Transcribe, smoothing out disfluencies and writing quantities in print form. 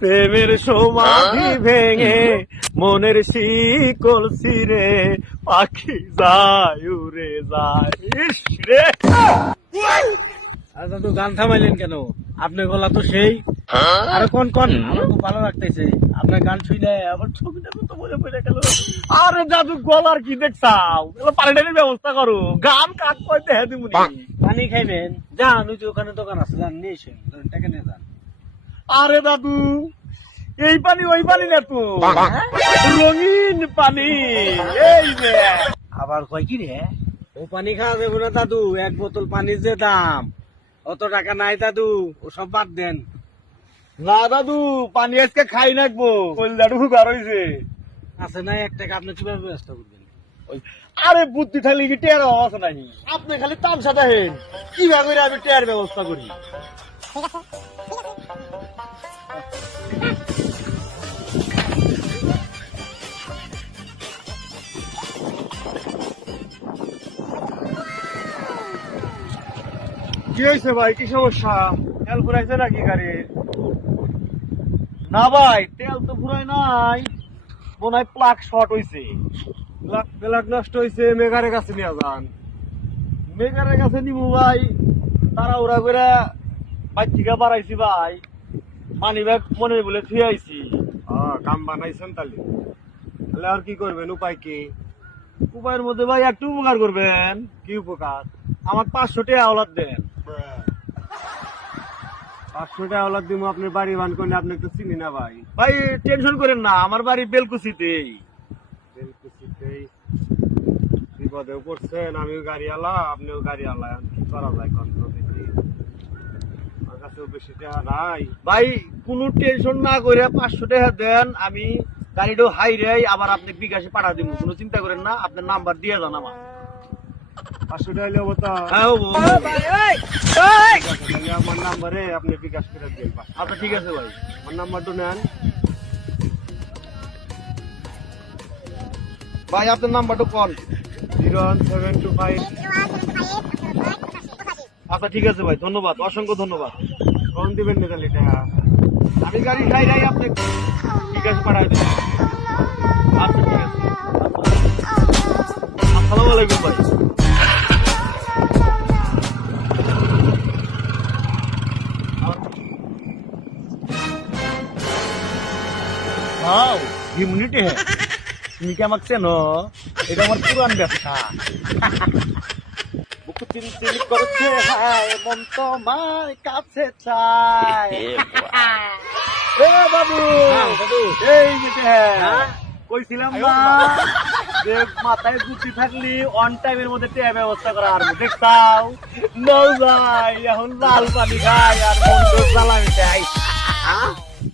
প্রেমের সমাধি ভেঙে মনের শিকল ছিঁড়ে পাখি যায় উড়ে যায়। ইস রে, আচ্ছা, তো গান থামাইলেন কেন? আপনার গলা তো সেই। আর কোন কোন আমার খুব ভালো লাগতেছে আপনার গান শুনলে। আবার ছবিটা তো মজা পড়ে গেল। আরে দাদু গলার কি দেখছাও? পানিটানির ব্যবস্থা করো, গান কাট করে দেখে দিমুনি। পানি খাইবেন? যান, ওই যে ওখানে দোকান আছে, যান নিয়ে এসেন, টাকা নিয়ে যান। আরে দাদু, এই পানি ওই পানি না তো, রঙিন পানি। এই যে আবার কয় কি রে, ও পানি খাওয়া যাবে না দাদু, এক বোতল পানির যে দাম, অত টাকা নাই দাদু, ও সব বাদ দেন। না দাদু, পানি আজকে খাই নাকবো, কলজাটু বার হইছে। আছে না 1 টাকা, আপনি কিভাবে ব্যবস্থা করবেন? আরে বুদ্ধি থাকলে কি টেয়ার আছে নাকি? আপনি খালি তামসা দেখেন, কিভাবে করে আমি টেয়ার ব্যবস্থা করি। কি হয়েছে ভাই, কি সমস্যা? তেল ফুরাইছে নাকি গাড়ির? না ভাই, তেল তো ফুরাই নাই, মনে হয় প্লাগ শর্ট হয়েছে। প্লাগ নষ্ট হয়েছে, মেগারের কাছে নিয়ে যান। মেগারের কাছে নিবো ভাই, তারা ওরা করে বাইর থেকে বাড়াইছি ভাই, মানি ব্যাগ মনে বলে থুয়ে আইছি। কাম বানাইছেন তাহলে? তাহলে আর কি করবেন, উপায় কি? উপায়ের মধ্যে ভাই একটু উপকার করবেন। কি উপকার? আমার 500 টাকা আওলাদ দেন। 500 টাকা আওলাদ দিব, আপনার বাড়ি বান করলে আপনি একটু চিনি না ভাই। ভাই টেনশন করেন না, আমার বাড়ি বেলকুচিতেই। বেলকুচিতেই বিপদেও পড়ছেন, আমিও গাড়ি আলা, আপনিও গাড়ি আলা, কি করা যায় কন্ট্রোল দেখি। আমার কাছেও বেশি টাকা নাই ভাই, কোনো টেনশন না করে 500 টাকা দেন, আমি গাড়িটাও হাই রে আবার আপনি বিকাশে পাঠা দিব, কোনো চিন্তা করেন না। আপনার নাম্বার দিয়ে যান আমার। 500 টাকা হলে হবো তো? হ্যাঁ হবো। আমার নাম্বারে আপনি বিকাশ করে দেন। আচ্ছা ঠিক আছে ভাই, আমার নাম্বারটা নেন ভাই। আপনার নাম্বারটা কল 01725। আচ্ছা ঠিক আছে ভাই, ধন্যবাদ, অসংখ্য ধন্যবাদ। কখন দিবেন না তাহলে টাকা? আমি গাড়ি খাই নাই, আপনি বিকাশে পাঠাই দেবেন। আচ্ছা ঠিক আছে, আসসালামু আলাইকুম ভাই। ইমিউনিটি হ্যাঁ, তুমি কি আমাকে চেনো? এটা আমার পুরান ব্যবসা। বুকু চিল করছে, হায় মন তোমার কাছে চায়। এ বাবু, এই যে হ্যাঁ, কইছিলাম না যে মাথায় বুদ্ধি থাকলি অন টাইমের মধ্যে টেয়া ব্যবস্থা করা আর দেখতাও নৌ যায়, এখন লাল পানি খায় আর মন জ্বালামি চাই।